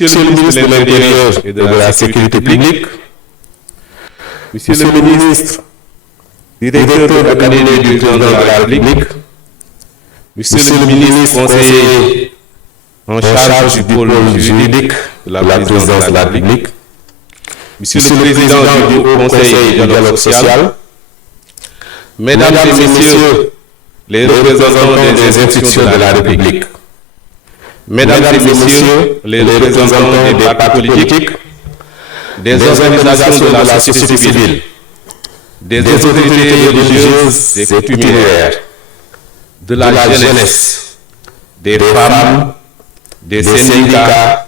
Monsieur le ministre de l'Intérieur et de la Sécurité publique, Monsieur le ministre, directeur de cabinet du président de la République, Monsieur le ministre conseiller en charge du pôle juridique de la présidence de la République, Monsieur le président du Haut Conseil du dialogue social, Mesdames et Messieurs les représentants des institutions de la République, Mesdames et Messieurs les représentants des partis politiques, des organisations de la société civile, des autorités religieuses et coutumières, de la jeunesse, des femmes, des syndicats,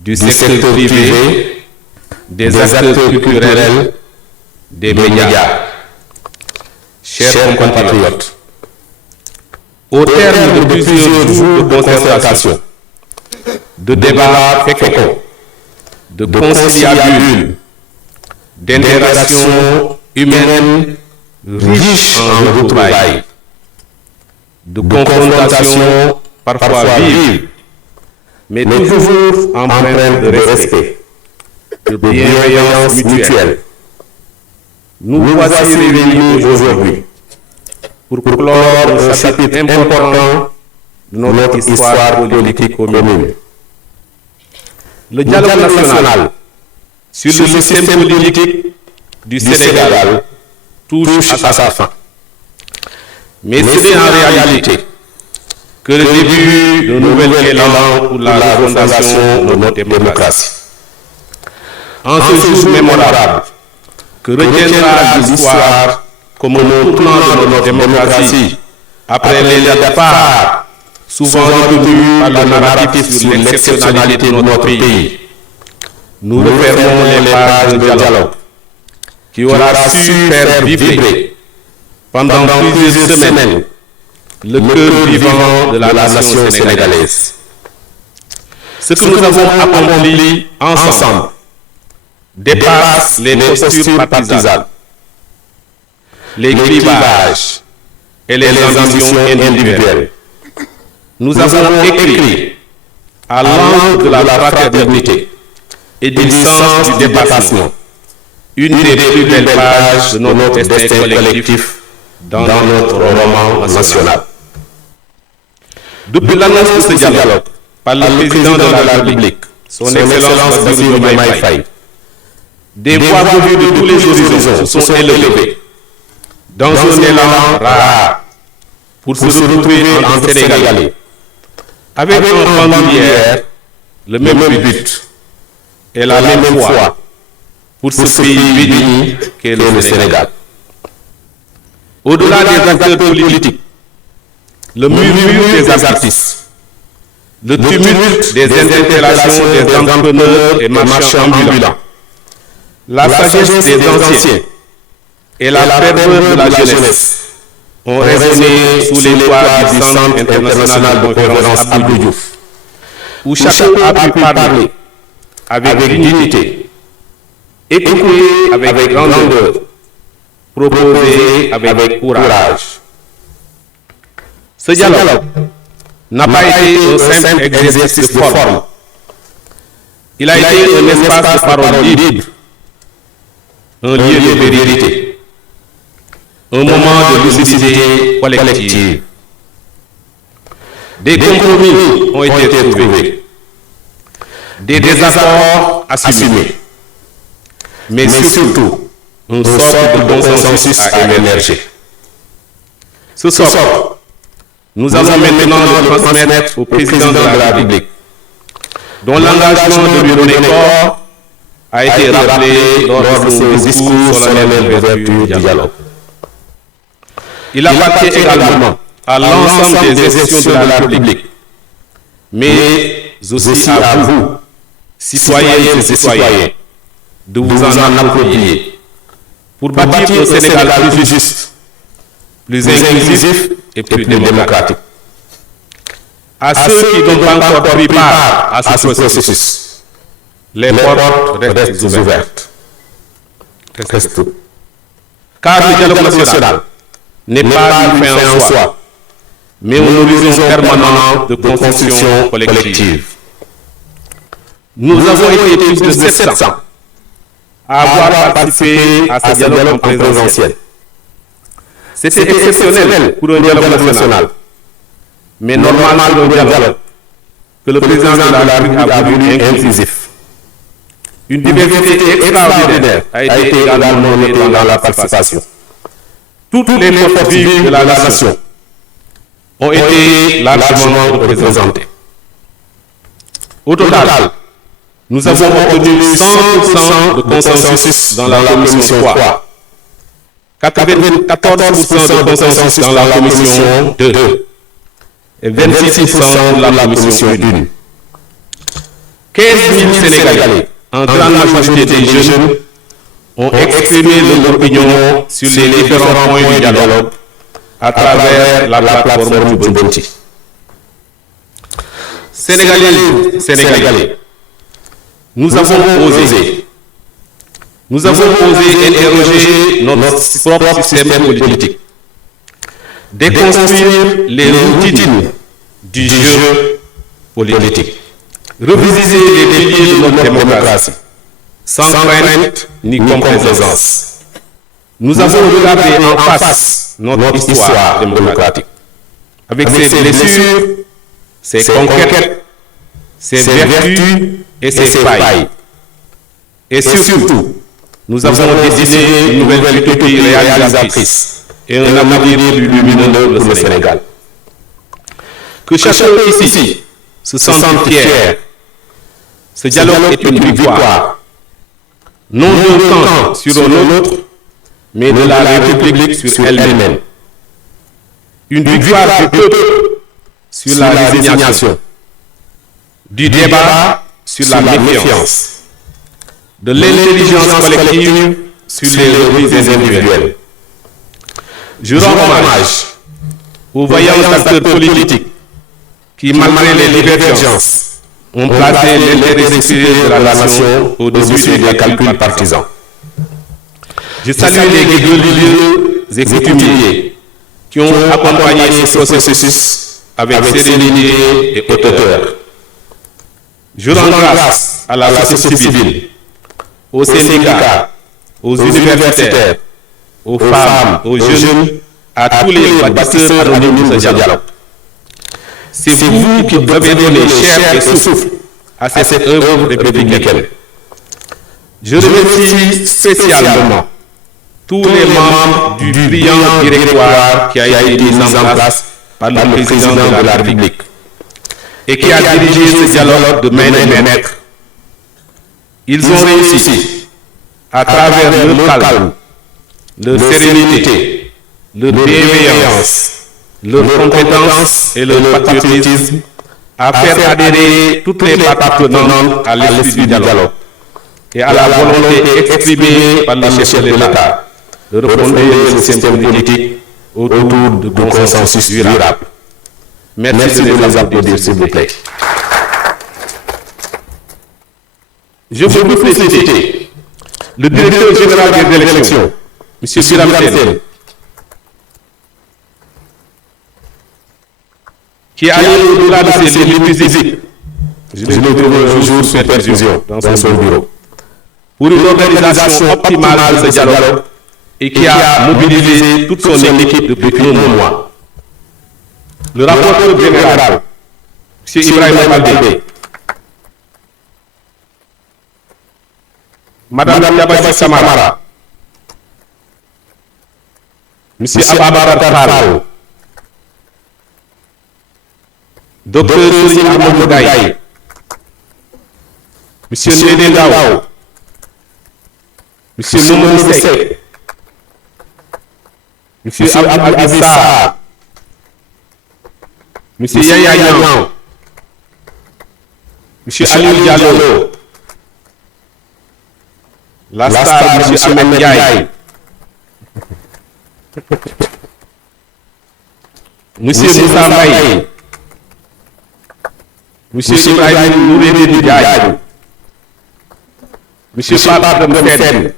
du secteur privé, des acteurs culturels, des médias. Chers compatriotes, au terme de plusieurs jours de concertation, de débats féconds, de conciliabules, d'interactions humaines riches en retrouvailles, de confrontations parfois vives, mais toujours empreintes de respect, de bienveillance mutuelle, nous voici réunis aujourd'hui pour clore un chapitre important de notre histoire politique commune. Le dialogue national sur le système politique du Sénégal touche à sa fin. Mais c'est en réalité que le début d'un nouvel élan pour la refondation de notre démocratie. En ce jour mémorable, que retiendra l'histoire comme un tournant de notre démocratie après les départs souvent retenus par le narratif sur l'exceptionnalité de notre pays, nous refermons les pages d'un dialogue qui aura su faire vibrer pendant plusieurs semaines le cœur vivant de la nation sénégalaise. Ce que nous avons accompli ensemble dépasse les postures partisanes, les clivages et les ambitions individuelles. Nous avons écrit à l'angle de la fraternité et du sens du dépassement une des plus belles pages de notre destin collectif dans notre roman national. Depuis l'annonce de ce dialogue par le président de la République, son Excellence Bassirou Diomaye Faye, des voix venues de tous les horizons se sont élevées dans un élan rare pour se retrouver en Sénégalais, avec un bandoulière, le même but et la même foi pour ce pays béni qu'est le Sénégal. Au-delà des acteurs politiques, le murmure des artistes, le tumulte des interpellations des entrepreneurs et marchands ambulants, la sagesse des anciens et la ferveur de la jeunesse ont résonné sous les toits du Centre international de conférence Abdou Diouf, où chacun a pu parler avec dignité, écouter avec grandeur, proposer avec courage. Ce dialogue n'a pas été un simple exercice de forme. Il a été un espace de parole libre, un lieu de vérité, un moment de lucidité collective. Des compromis ont été trouvés, des désaccords assumés, mais surtout, une sorte de consensus a émergé. Ce soir, nous allons maintenant le transmettre au président de la République, dont l'engagement de bureau des corps a été rappelé lors de son discours solennel d'ouverture du dialogue. Il appartient également à l'ensemble des institutions de la République, mais aussi à vous, citoyennes et citoyens, de vous en approprier pour bâtir un Sénégal plus juste, plus inclusif et plus démocratique. À ceux qui n'ont pas encore pris part à ce processus, les portes restent ouvertes. Car le dialogue national n'est pas une fin en soi, mais un horizon permanent de construction collective. Nous avons été plus de 700 à avoir participé à ce dialogue en présentiel. C'était exceptionnel pour un dialogue national, mais normal pour un dialogue que le président de la République a voulu inclusif. Une diversité extraordinaire a été également notée dans la participation. Toutes les forces vives de la nation ont été largement représentées. Au total, nous avons obtenu 100% de consensus dans la commission 3, 94% de consensus dans la commission 2 et 26% dans la commission 1. 15 000 Sénégalais, en grande majorité des jeunes, ont exprimé leur opinion sur les différents points du dialogue à travers la plateforme du Bonti. Sénégalais, nous avons osé interroger notre propre système politique, déconstruire les routines du jeu politique, revisiter les piliers de notre démocratie, sans crainte ni complaisance. Nous avons regardé en face notre histoire démocratique, avec ses blessures, ses conquêtes, ses vertus et ses failles. Et surtout, nous avons dessiné une nouvelle utopie réalisatrice et un avenir plus lumineux pour le Sénégal. Que chacun ici se sente fier. Ce dialogue est une victoire, non d'un camp sur un autre, mais de la République sur elle-même. Une victoire du peuple sur la résignation, du débat sur la méfiance, de l'intelligence collective sur les reprises individuelles. Je rends hommage aux vaillants acteurs politiques qui, malgré les divergences, ont placé l'intérêt supérieur de la nation au-dessus des calculs partisans. Je salue les religieux et coutumiers qui ont accompagné ce processus avec sérénité et hauteur. Je rends grâce à la société civile, aux syndicats, aux universitaires, aux femmes, aux jeunes, à tous les bâtisseurs anonymes de ce dialogue. C'est vous qui avez donné chair et souffle à cette œuvre républicaine. Je remercie spécialement tous les membres du brillant directoire qui a été mis en place par le président de la République et qui a dirigé ce dialogue de main en maître. Ils ont réussi, à travers leur calme, leur sérénité, leur bienveillance, leur compétence et leur patriotisme, à faire adhérer toutes les parties prenantes à l'esprit du dialogue et à la volonté exprimée par le chef de l'État de refonder le système politique autour de consensus durable. Merci de les applaudir, s'il vous plaît. Je veux féliciter le directeur général des élections, M. Biram, qui est allé au-delà de ses limites physiques. Je l'ai trouvé un jour sous perfusion dans son bureau, pour une organisation optimale de ce dialogue et qui a mobilisé toute son équipe depuis un mois. Le rapporteur général, M. Ibrahim Baldé, Madame Yabashi Samara, M. Ababara Tararo, Docteur Souli Amadou Gaye, M. Nédé Ndao, M. Momo Sek, M. Abdou Abissa, M. Yaya Niang, M. Aliou Diallo, la star M. Ahmed Ndiaye, M. Moussa Mbaye, M. Ibrahim Noureddin Ndiaye, M. Pape Demben.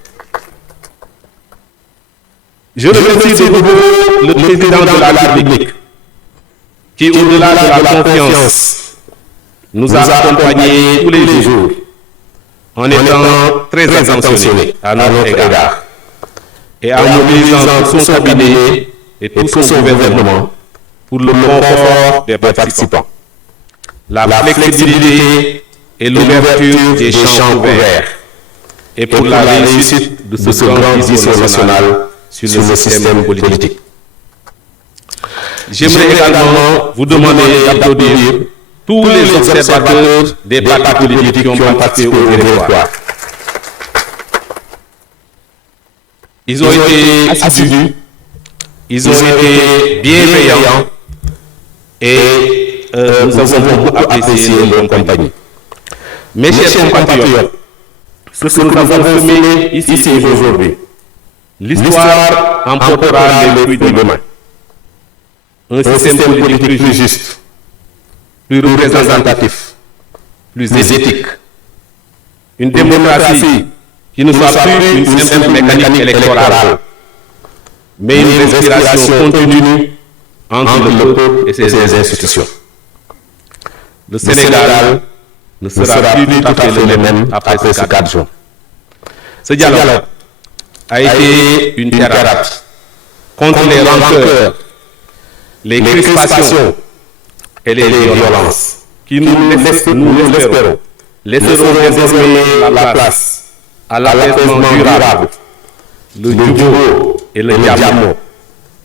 Je remercie de nouveau le président de la République qui, au-delà de la confiance, nous a accompagnés tous les jours en étant très attentionné à notre égard et en mobilisant tout son cabinet et tout son gouvernement pour le confort des participants, la flexibilité et l'ouverture des champs ouverts et pour la réussite de ce grand discours national sur le système politique. J'aimerais également vous demander d'applaudir tous les observateurs des partis politiques qui ont participé au territoire. Ils ont été assidus, ils ont été bienveillants et nous avons beaucoup apprécié leur compagnie. Mes chers compatriotes, ce que nous avons semé ici aujourd'hui, l'histoire emportera les fruits de demain. Un système politique plus juste, plus représentatif, plus éthique. Une démocratie qui ne soit plus une simple mécanique électorale, mais une respiration continue entre le peuple et ses institutions. Le Sénégal ne sera plus tout à fait le même après ces 4 jours. Ce dialogue a été une thérapie contre les rancœurs, les crispations et les violences qui nous l'espérons, laisseront désormais la place à l'apaisement durable, le jubo et le diamant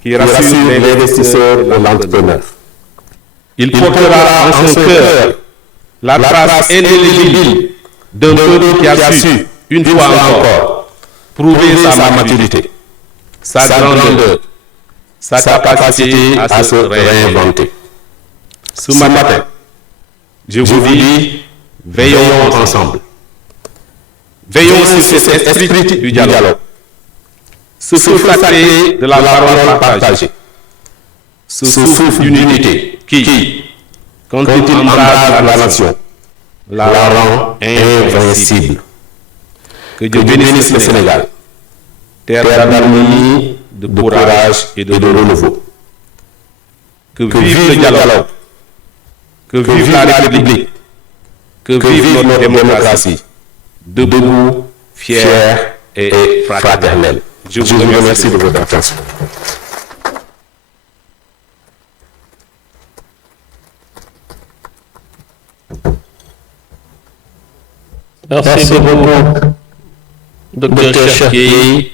qui rassure les investisseurs et l'entrepreneur. Il portera en son cœur la trace indélébile d'un peuple qui a su, une fois encore, prouver sa maturité, sa grandeur, sa capacité à se réinventer. Ce matin, je vous dis, veillons ensemble. Veillons sur cet esprit du dialogue, ce souffle sacré de la parole partagée, ce souffle d'unité qui, quand il embrase la nation, la rend invincible. Que Dieu bénisse le Sénégal, terre d'harmonie, de courage et de renouveau. Que vive le dialogue, que vive la République, que vive notre démocratie, debout, fière et fraternelle. Je vous remercie de votre attention. Merci beaucoup, Dr. Cheikh Gueye.